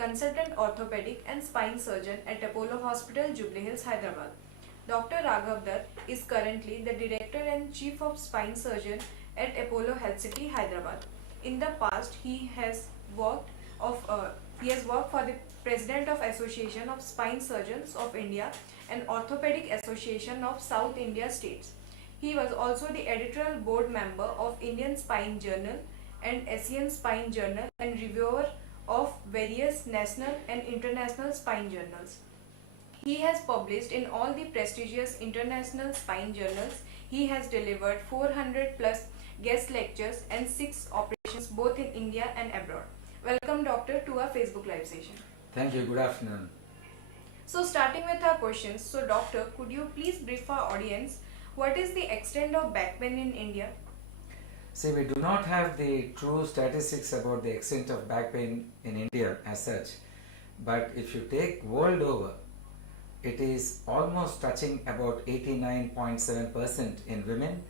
Consultant Orthopedic and Spine Surgeon at Apollo Hospital, Jubilee Hills, Hyderabad. Dr. Raghav Dutt is currently the Director and Chief of Spine Surgeon at Apollo Health City, Hyderabad. In the past, he has worked for the President of Association of Spine Surgeons of India and Orthopaedic Association of South India States. He was also the editorial board member of Indian Spine Journal and Asian Spine Journal and reviewer of various national and international spine journals. He has published in all the prestigious international spine journals. He has delivered 400 plus guest lectures and 6 operations both in India and abroad. Welcome doctor to our Facebook live session. Thank you. Good afternoon. So starting with our questions. So doctor, could you please brief our audience what is the extent of back pain in India? See, we do not have the true statistics about the extent of back pain in India as such, but if you take world over, it is almost touching about 89.7% in women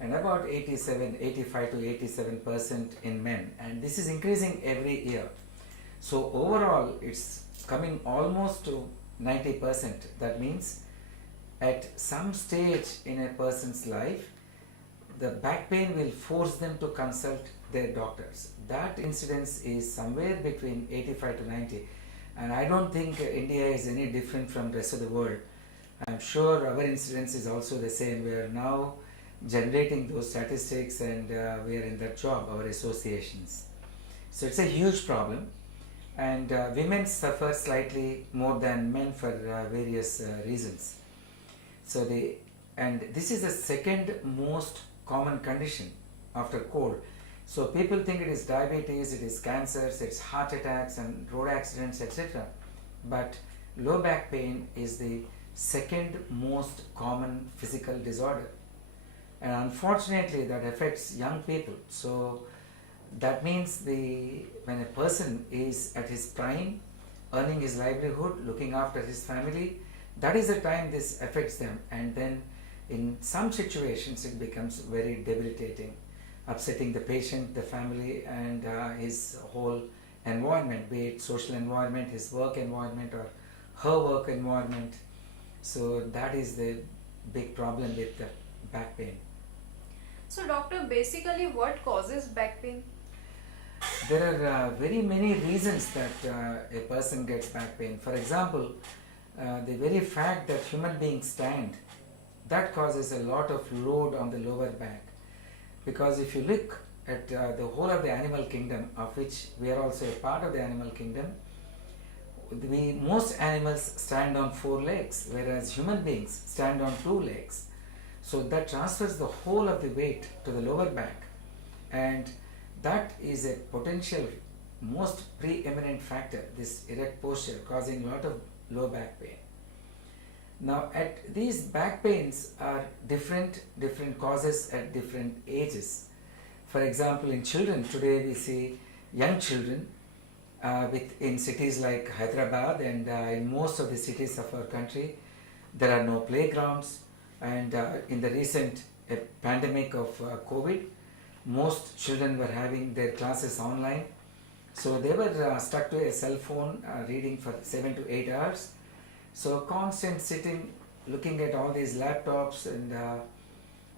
and about 85 to 87% in men, and this is increasing every year. So overall it's coming almost to 90%. That means at some stage in a person's life, the back pain will force them to consult their doctors. That incidence is somewhere between 85 to 90, and I don't think India is any different from the rest of the world. I'm sure our incidence is also the same. We are now generating those statistics, and we are in that job, our associations. So it's a huge problem, and women suffer slightly more than men for various reasons. So this is the second most common condition after cold. So people think it is diabetes, it is cancers, it's heart attacks and road accidents, etc. But low back pain is the second most common physical disorder, and unfortunately that affects young people. So that means when a person is at his prime, earning his livelihood, looking after his family, that is the time this affects them, and then in some situations it becomes very debilitating, upsetting the patient, the family, and his whole environment, be it social environment, his work environment, or her work environment. So that is the big problem with the back pain. So doctor, basically what causes back pain? There are very many reasons that a person gets back pain. For example, the very fact that human beings stand, that causes a lot of load on the lower back. Because if you look at the whole of the animal kingdom, of which we are also a part of the animal kingdom, most animals stand on 4 legs, whereas human beings stand on 2 legs. So that transfers the whole of the weight to the lower back, and that is a potential most preeminent factor, this erect posture, causing a lot of low back pain. Now, these back pains are different causes at different ages. For example, in children, today we see young children in cities like Hyderabad and in most of the cities of our country, there are no playgrounds, and in the recent pandemic of COVID, most children were having their classes online. So they were stuck to a cell phone reading for 7 to 8 hours. So constant sitting, looking at all these laptops and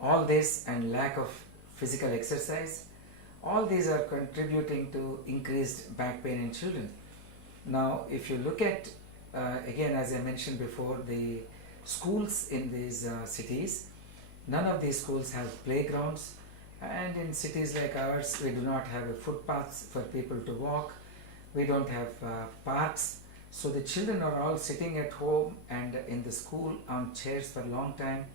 all this, and lack of physical exercise, all these are contributing to increased back pain in children. Now if you look at, again as I mentioned before, the schools in these cities, none of these schools have playgrounds, and in cities like ours we do not have footpaths for people to walk, we don't have parks. So the children are all sitting at home and in the school on chairs for a long time,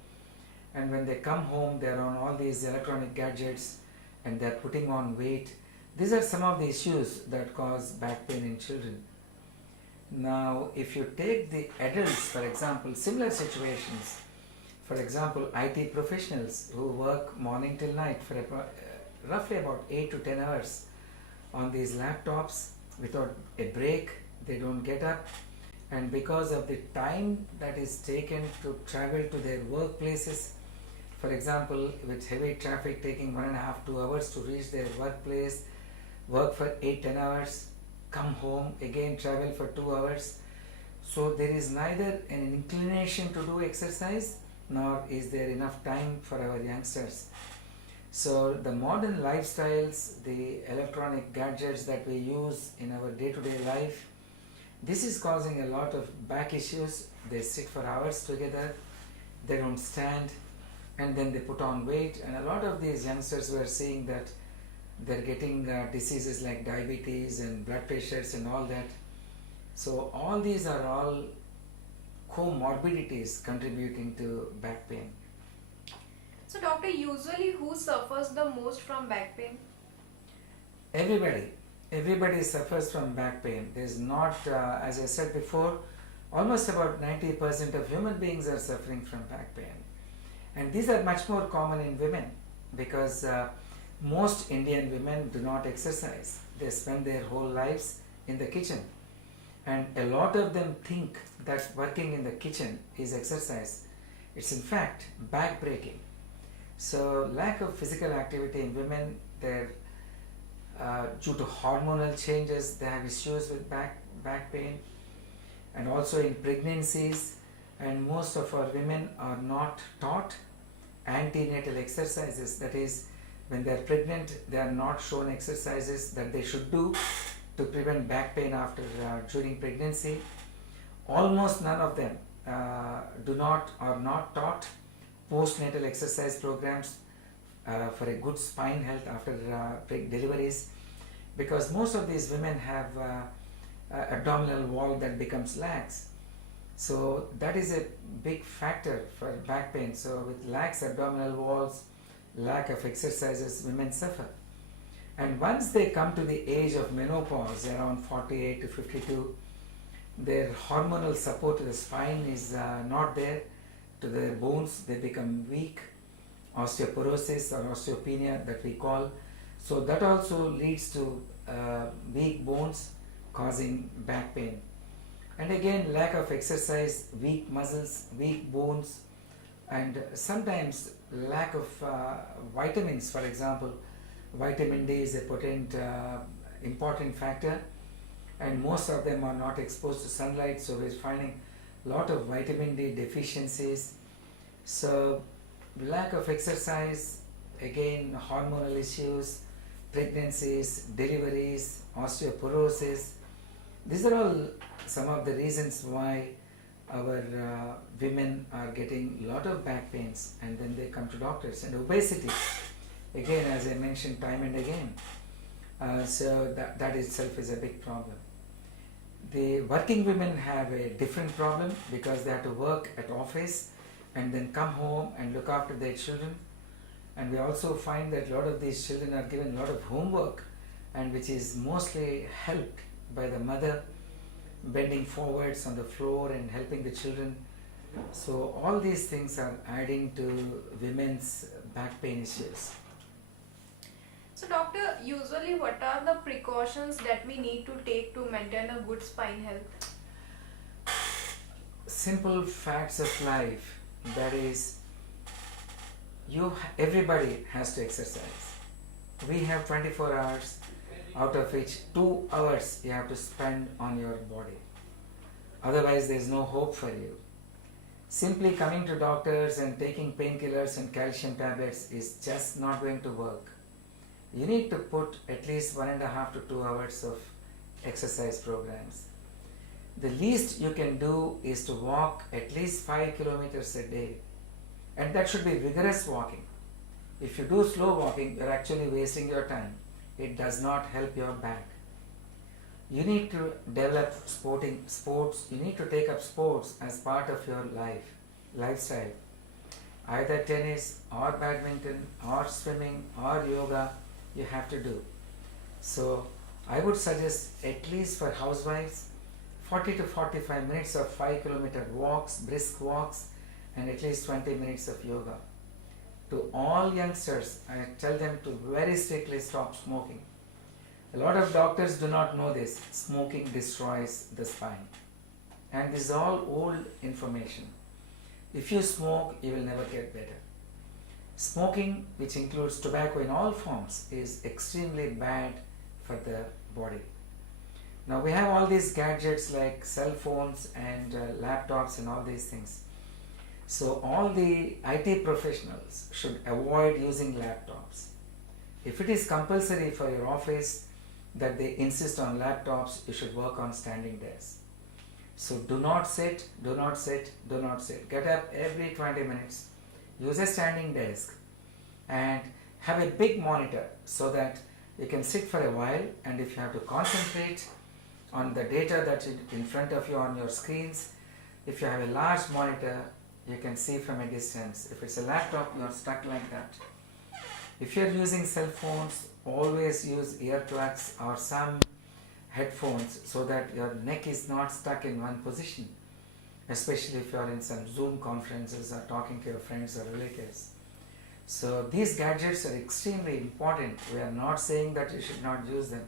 and when they come home they are on all these electronic gadgets and they are putting on weight. These are some of the issues that cause back pain in children. Now if you take the adults, for example, similar situations, for example IT professionals who work morning till night for roughly about 8 to 10 hours on these laptops without a break, they don't get up, and because of the time that is taken to travel to their workplaces, for example with heavy traffic taking 1.5 to 2 hours to reach their workplace, work for 8-10 hours, come home, again travel for 2 hours. So there is neither an inclination to do exercise nor is there enough time for our youngsters. So the modern lifestyles, the electronic gadgets that we use in our day-to-day life, this is causing a lot of back issues. They sit for hours together, they don't stand, and then they put on weight. And a lot of these youngsters were seeing that they're getting diseases like diabetes and blood pressures and all that. So all these are all comorbidities contributing to back pain. So doctor, usually who suffers the most from back pain? Everybody suffers from back pain. There's not, as I said before, almost about 90% of human beings are suffering from back pain. And these are much more common in women because most Indian women do not exercise. They spend their whole lives in the kitchen. And a lot of them think that working in the kitchen is exercise. It's in fact back breaking. So lack of physical activity in women, they're due to hormonal changes, they have issues with back pain, and also in pregnancies. And most of our women are not taught antenatal exercises. That is, when they are pregnant, they are not shown exercises that they should do to prevent back pain after during pregnancy. Almost none of them are not taught postnatal exercise programs for a good spine health after deliveries, because most of these women have abdominal wall that becomes lax. So that is a big factor for back pain. So with lax abdominal walls, lack of exercises, women suffer. And once they come to the age of menopause, around 48 to 52, their hormonal support to the spine is not there, to their bones. They become weak, osteoporosis or osteopenia that we call. So that also leads to weak bones causing back pain. And again, lack of exercise, weak muscles, weak bones, and sometimes lack of vitamins. For example, vitamin D is a potent, important factor, and most of them are not exposed to sunlight, so we're finding a lot of vitamin D deficiencies. So lack of exercise, again hormonal issues, pregnancies, deliveries, osteoporosis. These are all some of the reasons why our women are getting a lot of back pains, and then they come to doctors. And obesity, again, as I mentioned time and again, so that itself is a big problem. The working women have a different problem because they have to work at office and then come home and look after their children. And we also find that a lot of these children are given a lot of homework, and which is mostly helped by the mother bending forwards on the floor and helping the children. So all these things are adding to women's back pain issues. So doctor, usually what are the precautions that we need to take to maintain a good spine health? Simple facts of life, that is, everybody has to exercise. We have 24 hours, out of which 2 hours you have to spend on your body. Otherwise there is no hope for you. Simply coming to doctors and taking painkillers and calcium tablets is just not going to work. You need to put at least 1.5 to 2 hours of exercise programs. The least you can do is to walk at least 5 kilometers a day, and that should be vigorous walking. If you do slow walking, you're actually wasting your time. It does not help your back. You need to develop sports. You need to take up sports as part of your lifestyle. Either tennis or badminton or swimming or yoga, you have to do. So I would suggest, at least for housewives, 40 to 45 minutes of 5-kilometer walks, brisk walks, and at least 20 minutes of yoga. To all youngsters, I tell them to very strictly stop smoking. A lot of doctors do not know this. Smoking destroys the spine. And this is all old information. If you smoke, you will never get better. Smoking, which includes tobacco in all forms, is extremely bad for the body. Now we have all these gadgets like cell phones and laptops and all these things. So all the IT professionals should avoid using laptops. If it is compulsory for your office that they insist on laptops, you should work on standing desks. So do not sit, do not sit, do not sit. Get up every 20 minutes. Use a standing desk and have a big monitor so that you can sit for a while, and if you have to concentrate on the data that is in front of you on your screens, if you have a large monitor, you can see from a distance. If it's a laptop, you are stuck like that. If you are using cell phones, always use earplugs or some headphones so that your neck is not stuck in one position, especially if you are in some Zoom conferences or talking to your friends or relatives. So these gadgets are extremely important. We are not saying that you should not use them.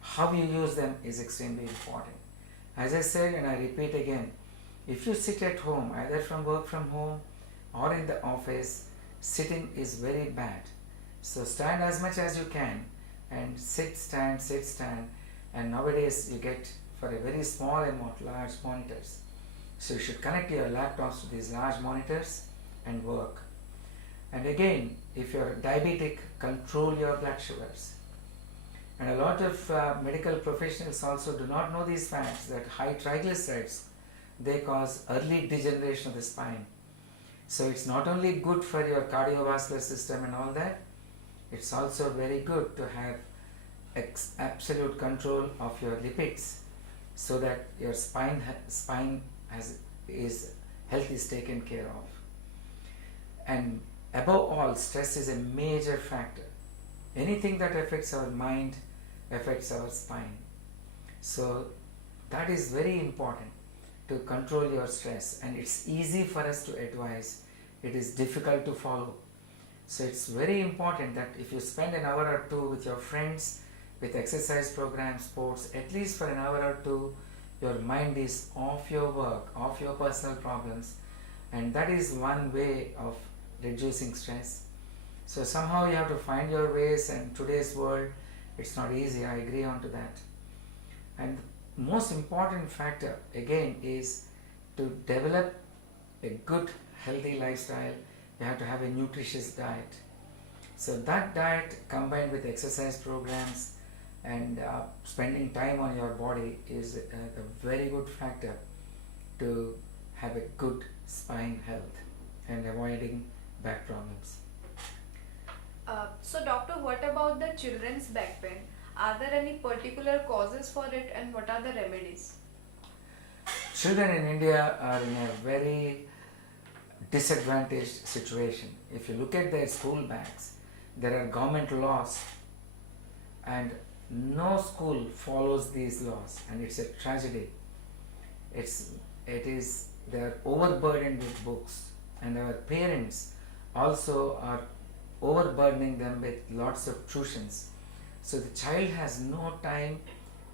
How you use them is extremely important. As I said, and I repeat again, if you sit at home, either from work from home or in the office, sitting is very bad. So stand as much as you can and sit, stand, and nowadays you get for a very small amount large monitors. So you should connect your laptops to these large monitors and work. And again, if you are diabetic, control your blood sugars. And a lot of medical professionals also do not know these facts, that high triglycerides, they cause early degeneration of the spine. So it's not only good for your cardiovascular system and all that, it's also very good to have absolute control of your lipids so that your spine health is taken care of. And above all, stress is a major factor. Anything that affects our mind affects our spine. So that is very important, to control your stress, and it's easy for us to advise. It is difficult to follow. So it's very important that if you spend an hour or two with your friends, with exercise programs, sports, at least for an hour or two, your mind is off your work, off your personal problems, and that is one way of reducing stress. So somehow you have to find your ways, and today's world, it's not easy, I agree on to that. And the most important factor again is to develop a good healthy lifestyle. You have to have a nutritious diet. So that diet combined with exercise programs and spending time on your body is a very good factor to have a good spine health and avoiding back problems. So doctor, what about the children's back pain? Are there any particular causes for it, and what are the remedies? Children in India are in a very disadvantaged situation. If you look at their school bags, there are government laws and no school follows these laws, and it's a tragedy. They are overburdened with books, and our parents also are overburdening them with lots of tuitions. So the child has no time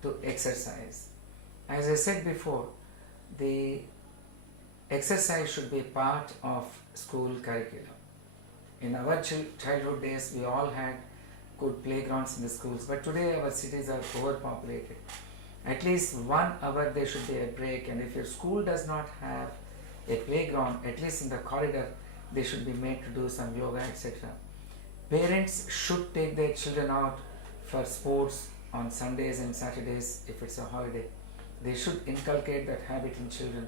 to exercise. As I said before, the exercise should be part of school curriculum. In our childhood days, we all had good playgrounds in the schools, but today our cities are overpopulated. At least 1 hour there should be a break, and if your school does not have a playground, at least in the corridor, they should be made to do some yoga, etc. Parents should take their children out for sports on Sundays and Saturdays if it's a holiday. They should inculcate that habit in children.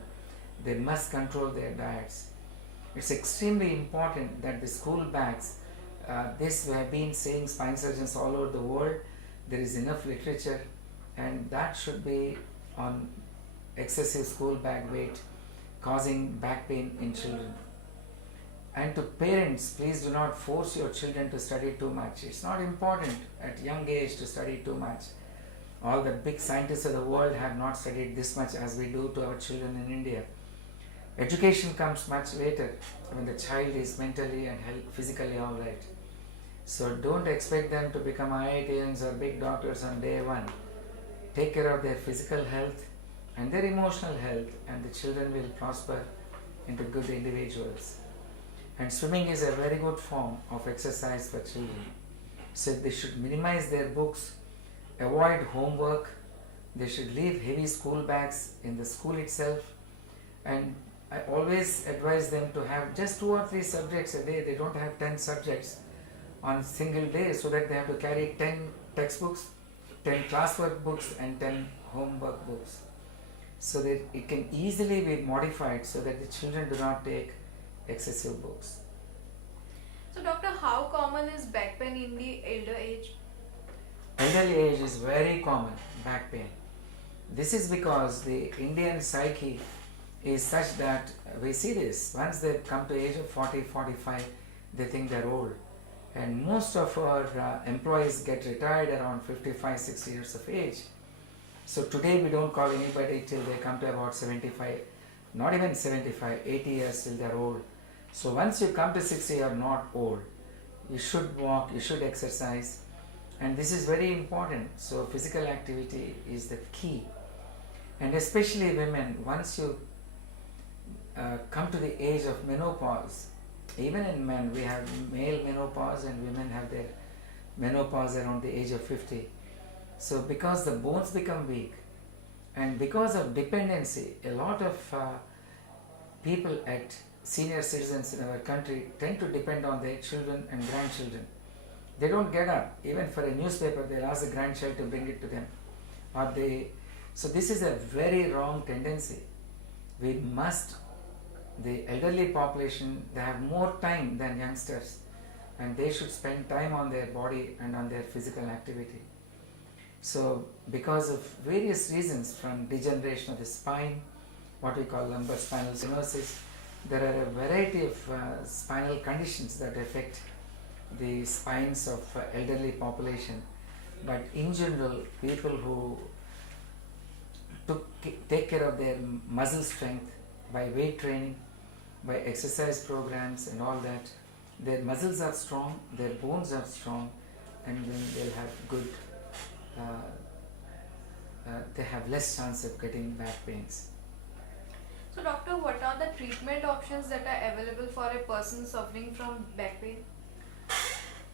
They must control their diets. It's extremely important that the school bags, this we have been saying, spine surgeons all over the world, there is enough literature, and that should be on excessive school bag weight causing back pain in children. And to parents, please do not force your children to study too much. It's not important at young age to study too much. All the big scientists of the world have not studied this much as we do to our children in India. Education comes much later when the child is mentally and physically all right. So don't expect them to become IITians or big doctors on day one. Take care of their physical health and their emotional health, and the children will prosper into good individuals. And swimming is a very good form of exercise for children. So they should minimize their books, avoid homework, They should leave heavy school bags in the school itself, and I always advise them to have just 2 or 3 subjects a day. They don't have 10 subjects on single day, so that they have to carry 10 textbooks, 10 classwork books and 10 homework books, so that it can easily be modified so that the children do not take excessive books. So doctor, how common is back pain in the elder age? Elderly age is very common, back pain. This is because the Indian psyche is such that we see this. Once they come to the age of 40, 45, they think they're old. And most of our employees get retired around 55, 60 years of age. So today we don't call anybody till they come to about 75, not even 75, 80 years till they're old. So once you come to 60, you're not old. You should walk, you should exercise, and this is very important. So physical activity is the key. And especially women, once you come to the age of menopause, even in men, we have male menopause and women have their menopause around the age of 50. So because the bones become weak, and because of dependency, a lot of people at senior citizens in our country tend to depend on their children and grandchildren. They don't get up. Even for a newspaper, they'll ask the grandchild to bring it to them. So this is a very wrong tendency. The elderly population, they have more time than youngsters, and they should spend time on their body and on their physical activity. So because of various reasons, from degeneration of the spine, what we call lumbar spinal stenosis, there are a variety of spinal conditions that affect the spines of elderly population. But in general, people who take care of their muscle strength by weight training, by exercise programs and all that, their muscles are strong, their bones are strong, and then they'll have good, they have less chance of getting back pains. So doctor, what are the treatment options that are available for a person suffering from back pain?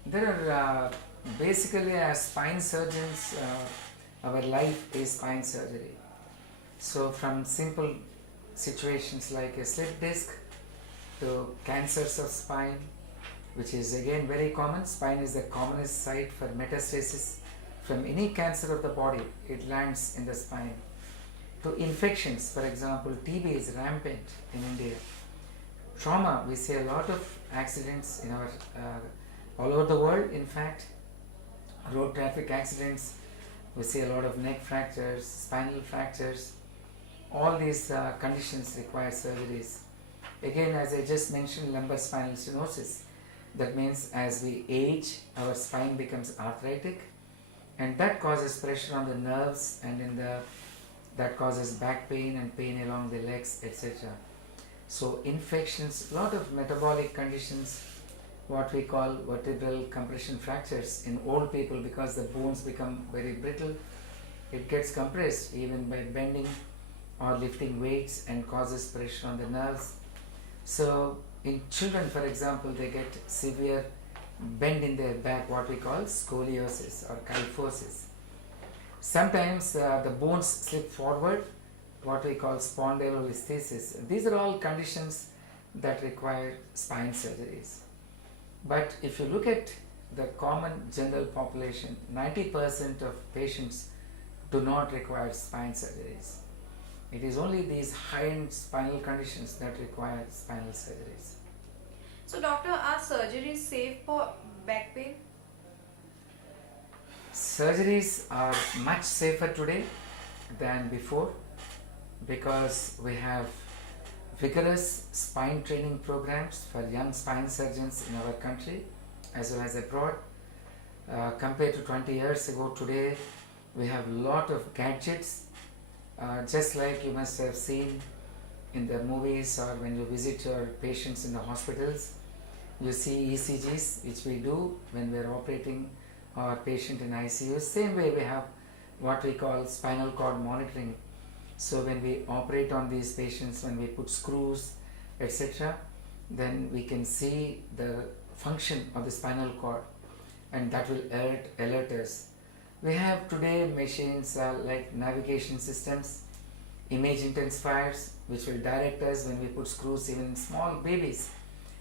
There are basically, as spine surgeons, our life is spine surgery. So from simple situations like a slip disc to cancers of spine, which is again very common. Spine is the commonest site for metastasis. From any cancer of the body, it lands in the spine. To infections, for example, TB is rampant in India. Trauma, we see a lot of accidents in our all over the world. In fact, road traffic accidents, we see a lot of neck fractures, spinal fractures. All these conditions require surgeries. Again, as I just mentioned, lumbar spinal stenosis. That means as we age, our spine becomes arthritic, and that causes pressure on the nerves, and that causes back pain and pain along the legs, etc. So infections, a lot of metabolic conditions, what we call vertebral compression fractures in old people, because the bones become very brittle. It gets compressed even by bending or lifting weights and causes pressure on the nerves. So in children, for example, they get severe bend in their back, what we call scoliosis or kyphosis. Sometimes the bones slip forward, what we call spondylolisthesis. These are all conditions that require spine surgeries. But if you look at the common general population, 90% of patients do not require spine surgeries. It is only these high-end spinal conditions that require spinal surgeries. So doctor, are surgeries safe for back pain? Surgeries are much safer today than before, because we have vigorous spine training programs for young spine surgeons in our country as well as abroad. Compared to 20 years ago, today we have a lot of gadgets, just like you must have seen in the movies or when you visit your patients in the hospitals. You see ECGs, which we do when we are operating our patient in ICU. Same way we have what we call spinal cord monitoring. So when we operate on these patients, when we put screws, etc., then we can see the function of the spinal cord, and that will alert us. We have today machines like navigation systems, image intensifiers, which will direct us when we put screws even in small babies,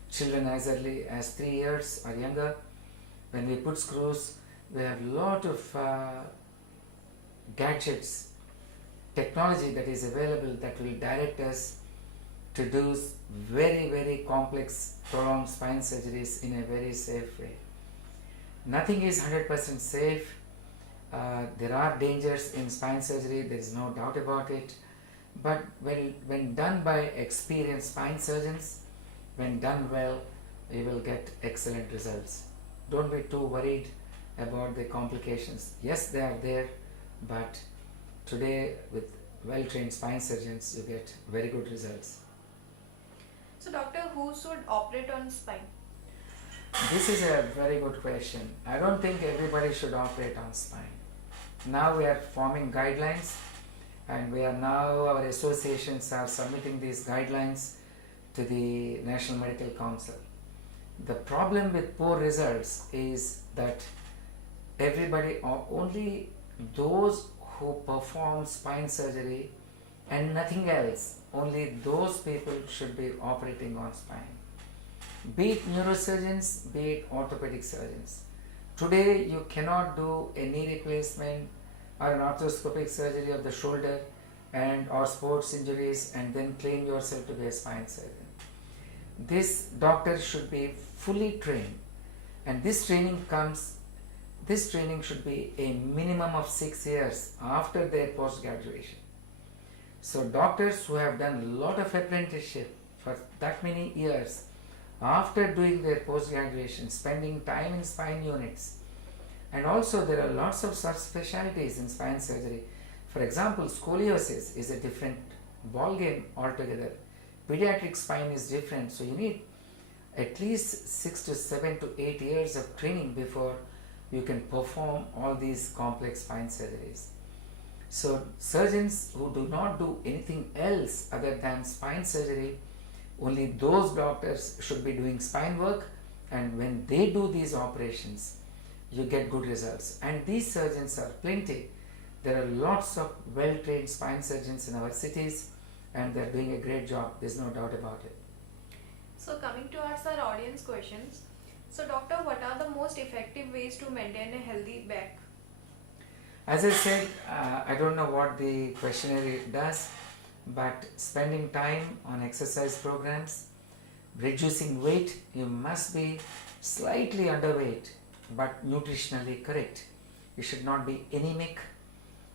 children as early as 3 years or younger. When we put screws, we have a lot of gadgets, technology that is available that will direct us to do very complex prolonged spine surgeries in a very safe way. Nothing is 100% safe. There are dangers in spine surgery, there is no doubt about it. But when done by experienced spine surgeons, when done well, you will get excellent results. Don't be too worried about the complications. Yes, they are there, but today with well-trained spine surgeons, you get very good results. So doctor, who should operate on spine? This is a very good question. I don't think everybody should operate on spine. Now we are forming guidelines, and our associations are submitting these guidelines to the National Medical Council. The problem with poor results is that only those who perform spine surgery and nothing else, only those people should be operating on spine. Be it neurosurgeons, be it orthopedic surgeons. Today you cannot do a knee replacement or an arthroscopic surgery of the shoulder or sports injuries and then claim yourself to be a spine surgeon. This doctor should be fully trained, and this training should be a minimum of 6 years after their post-graduation. So doctors who have done a lot of apprenticeship for that many years, after doing their post-graduation, spending time in spine units, and also there are lots of such specialties in spine surgery. For example, scoliosis is a different ball game altogether. Pediatric spine is different, so you need at least 6 to 7 to 8 years of training before you can perform all these complex spine surgeries. So surgeons who do not do anything else other than spine surgery, only those doctors should be doing spine work, and when they do these operations, you get good results. And these surgeons are plenty. There are lots of well-trained spine surgeons in our cities, and they're doing a great job. There's no doubt about it. So coming to our audience questions. So doctor, what are the most effective ways to maintain a healthy back? As I said, I don't know what the questionnaire does, but spending time on exercise programs, reducing weight, you must be slightly underweight but nutritionally correct. You should not be anemic.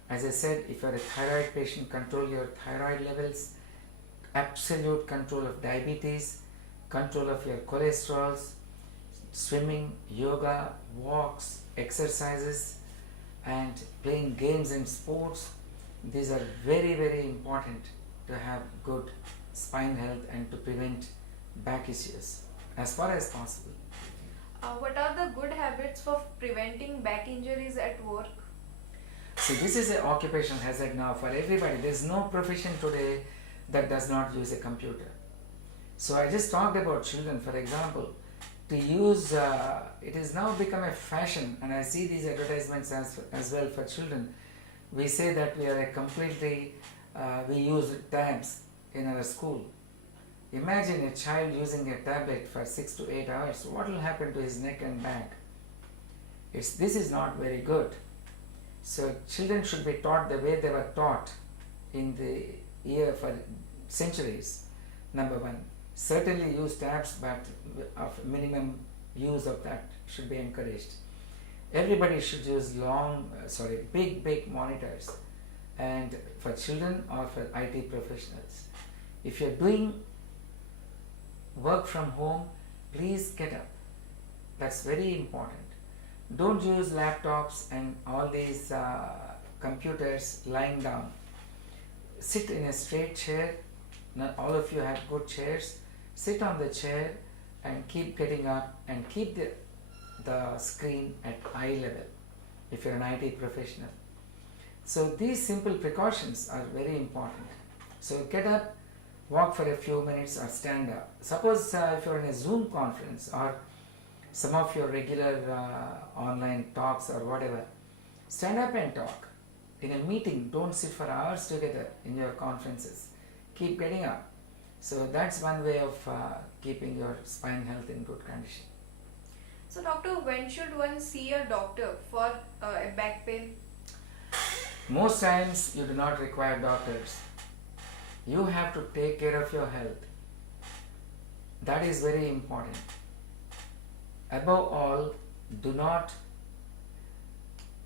As I said, if you are a thyroid patient, control your thyroid levels, absolute control of diabetes, control of your cholesterols, swimming, yoga, walks, exercises, and playing games and sports. These are very important to have good spine health and to prevent back issues as far as possible. What are the good habits for preventing back injuries at work? See, this is an occupational hazard now for everybody. There is no profession today that does not use a computer. So I just talked about children, for example. To use, it has now become a fashion, and I see these advertisements as well for children. We say that we are we use tabs in our school. Imagine a child using a tablet for 6 to 8 hours. What will happen to his neck and back? This is not very good. So children should be taught the way they were taught in the year for centuries. Number one, certainly use tabs, but of minimum use of that should be encouraged. Everybody should use big monitors, and for children or for IT professionals. If you're doing work from home, please get up. That's very important. Don't use laptops and all these computers lying down. Sit in a straight chair. Not all of you have good chairs. Sit on the chair and keep getting up, and keep the screen at eye level if you're an IT professional. So these simple precautions are very important. So get up, walk for a few minutes, or stand up. Suppose if you're in a Zoom conference or some of your regular online talks or whatever, Stand up and talk. In a meeting, don't sit for hours together in your conferences. Keep getting up. So that's one way of keeping your spine health in good condition. So doctor, when should one see a doctor for a back pain? Most times you do not require doctors. You have to take care of your health. That is very important. Above all, do not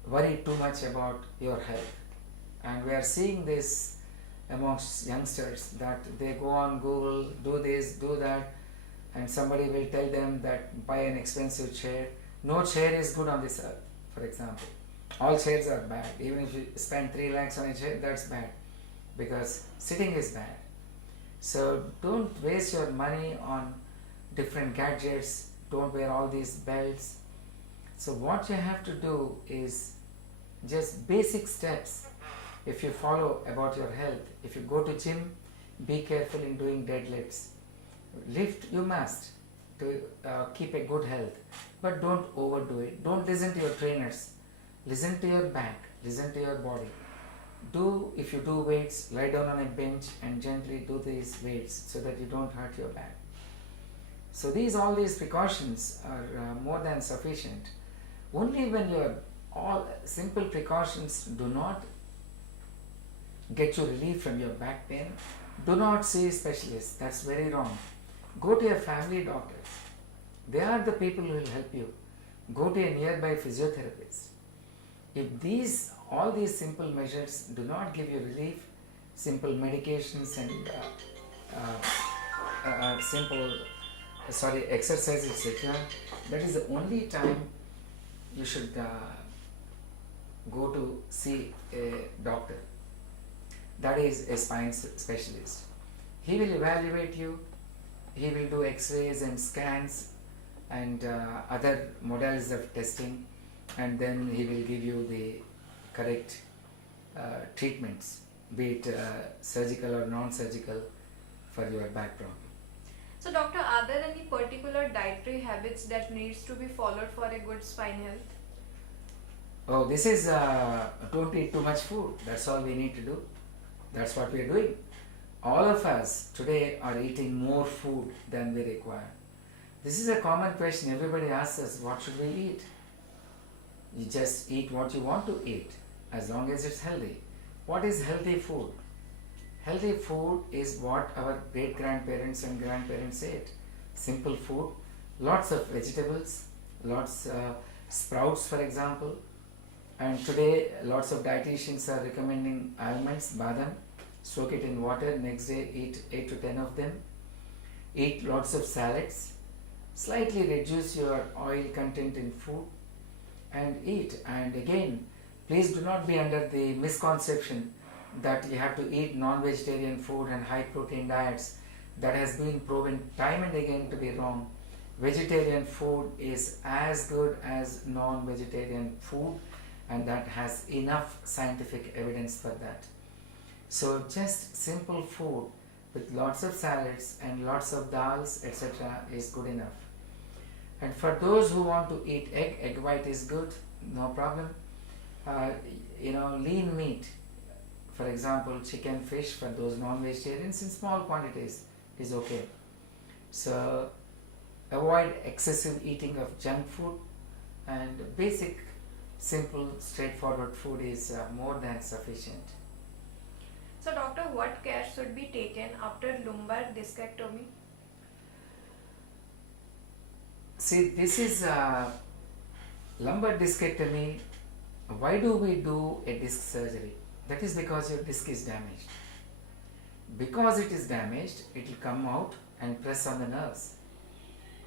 worry too much about your health. And we are seeing this amongst youngsters that they go on Google, do this, do that, and somebody will tell them that buy an expensive chair. No chair is good on this earth, for example. All chairs are bad. Even if you spend 3 lakhs on a chair, that's bad because sitting is bad. So don't waste your money on different gadgets. Don't wear all these belts. So what you have to do is just basic steps. If you follow about your health, if you go to gym, be careful in doing deadlifts. Lift you must to keep a good health, but don't overdo it. Don't listen to your trainers. Listen to your back, listen to your body. If you do weights, lie down on a bench and gently do these weights so that you don't hurt your back. So all these precautions are more than sufficient. Only when all simple precautions do not get you relief from your back pain, do not see specialists. That's very wrong. Go to your family doctors. They are the people who will help you. Go to a nearby physiotherapist. If all these simple measures do not give you relief, simple medications and exercise, etc., that is the only time you should go to see a doctor. That is a spine specialist. He will evaluate you. He will do x-rays and scans and other modalities of testing, and then he will give you the correct treatments, be it surgical or non-surgical, for your back problem. So doctor, are there any particular dietary habits that needs to be followed for a good spine health? Oh, this is don't eat too much food. That's all we need to do. That's what we are doing. All of us today are eating more food than we require. This is a common question. Everybody asks us, what should we eat? You just eat what you want to eat, as long as it's healthy. What is healthy food? Healthy food is what our great-grandparents and grandparents ate. Simple food, lots of vegetables, lots of sprouts, for example. And today, lots of dietitians are recommending almonds, badam. Soak it in water, next day eat 8 to 10 of them. Eat lots of salads. Slightly reduce your oil content in food and eat. And again, please do not be under the misconception that you have to eat non-vegetarian food and high protein diets. That has been proven time and again to be wrong. Vegetarian food is as good as non-vegetarian food, and that has enough scientific evidence for that. So just simple food with lots of salads and lots of dals, etc. is good enough. And for those who want to eat egg white is good, no problem. Lean meat, for example, chicken, fish, for those non-vegetarians in small quantities is okay. So avoid excessive eating of junk food, and basic, simple, straightforward food is more than sufficient. So doctor, what care should be taken after lumbar discectomy? See, this is lumbar discectomy. Why do we do a disc surgery? That is because your disc is damaged. Because it is damaged, it will come out and press on the nerves.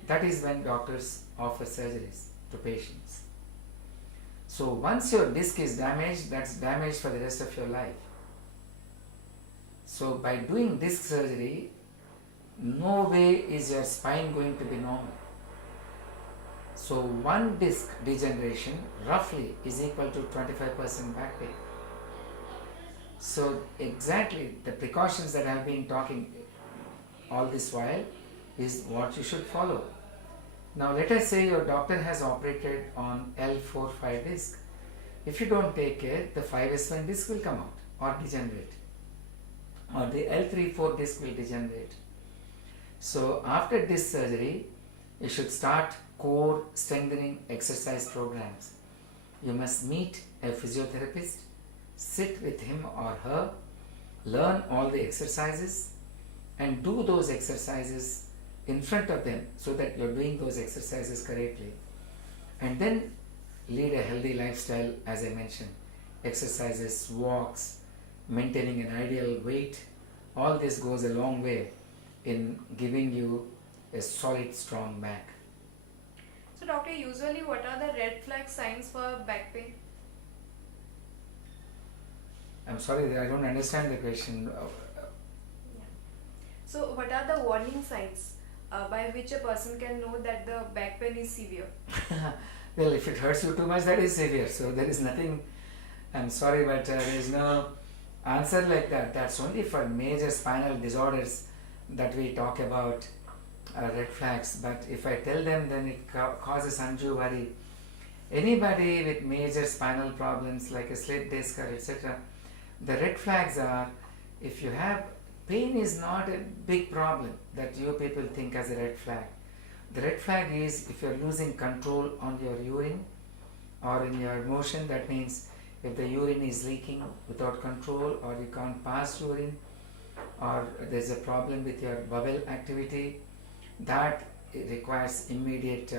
That is when doctors offer surgeries to patients. So once your disc is damaged, that's damaged for the rest of your life. So by doing disc surgery, no way is your spine going to be normal. So one disc degeneration roughly is equal to 25% back pain. So exactly the precautions that I have been talking all this while is what you should follow. Now let us say your doctor has operated on L4-5 disc. If you don't take care, the 5S1 disc will come out or degenerate, or the L3-4 disc will degenerate. So after disc surgery, you should start core strengthening exercise programs. You must meet a physiotherapist, sit with him or her, learn all the exercises and do those exercises in front of them so that you're doing those exercises correctly. And then lead a healthy lifestyle, as I mentioned. Exercises, walks, maintaining an ideal weight, all this goes a long way in giving you a solid, strong back. So doctor, usually what are the red flag signs for back pain? I'm sorry, I don't understand the question. So what are the warning signs by which a person can know that the back pain is severe? Well, if it hurts you too much, that is severe. So there is nothing, I'm sorry, but there is no answer like that. That's only for major spinal disorders that we talk about red flags. But if I tell them, then it causes undue worry. Anybody with major spinal problems like a slip disc or etc., the red flags are, if you have pain is not a big problem that you people think as a red flag. The red flag is if you're losing control on your urine or in your motion. That means if the urine is leaking without control, or you can't pass urine, or there's a problem with your bowel activity, that requires immediate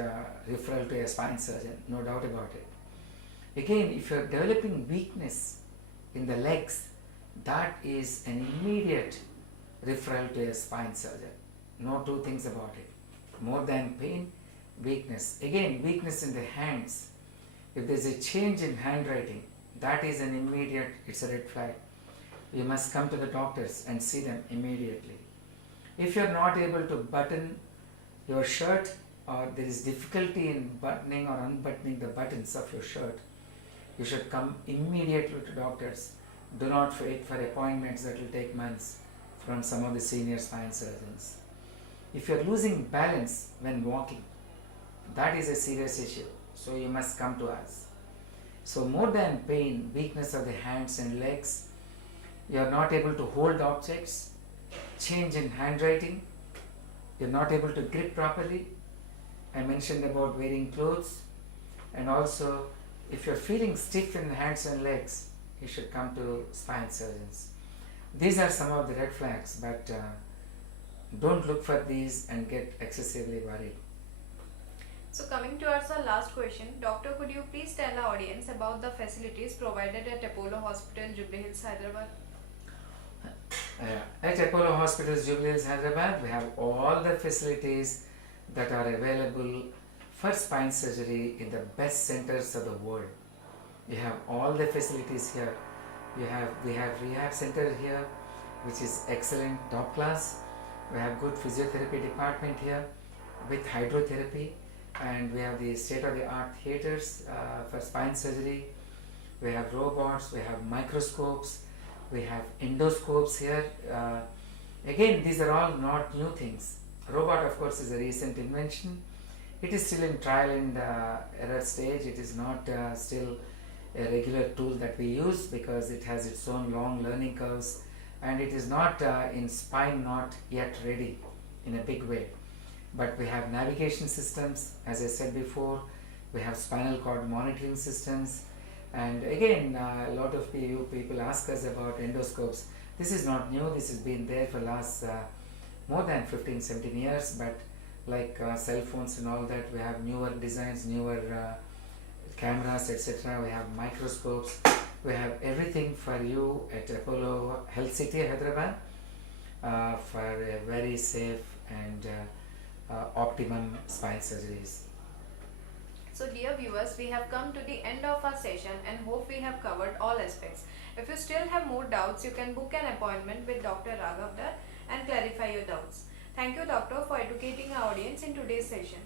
referral to a spine surgeon, no doubt about it. Again, if you're developing weakness in the legs, that is an immediate referral to a spine surgeon. No two things about it. More than pain, weakness. Again, weakness in the hands. If there's a change in handwriting, that is an immediate, it's a red flag. You must come to the doctors and see them immediately. If you're not able to button your shirt, or there is difficulty in buttoning or unbuttoning the buttons of your shirt, you should come immediately to doctors. Do not wait for appointments that will take months from some of the senior spine surgeons. If you are losing balance when walking, that is a serious issue. So you must come to us. So more than pain, weakness of the hands and legs, you are not able to hold objects, change in handwriting, you are not able to grip properly. I mentioned about wearing clothes, and also if you are feeling stiff in the hands and legs, you should come to spine surgeons. These are some of the red flags, but don't look for these and get excessively worried. So coming towards our last question, doctor, could you please tell our audience about the facilities provided at Apollo Hospital, Jubilee Hills, Hyderabad? At Apollo Hospitals, Jubilee Hills, Hyderabad, we have all the facilities that are available for spine surgery in the best centers of the world. You have all the facilities here. We have rehab center here, which is excellent, top class. We have good physiotherapy department here with hydrotherapy, and we have the state-of-the-art theaters for spine surgery. We have robots, we have microscopes, we have endoscopes here. Again, these are all not new things. Robot, of course, is a recent invention. It is still in trial and error stage. It is not still a regular tool that we use because it has its own long learning curves, and it is not in spine, not yet ready in a big way. But we have navigation systems, as I said before. We have spinal cord monitoring systems, and again, a lot of people ask us about endoscopes. This is not new. This has been there for last more than 15-17 years, but like cell phones and all that, we have newer designs, newer cameras, etc. We have microscopes. We have everything for you at Apollo Health City, Hyderabad, for a very safe and optimum spine surgeries. So dear viewers, we have come to the end of our session and hope we have covered all aspects. If you still have more doubts, you can book an appointment with Dr. Raghava Dutt and clarify your doubts. Thank you, doctor, for educating our audience in today's session.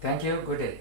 Thank you. Good day.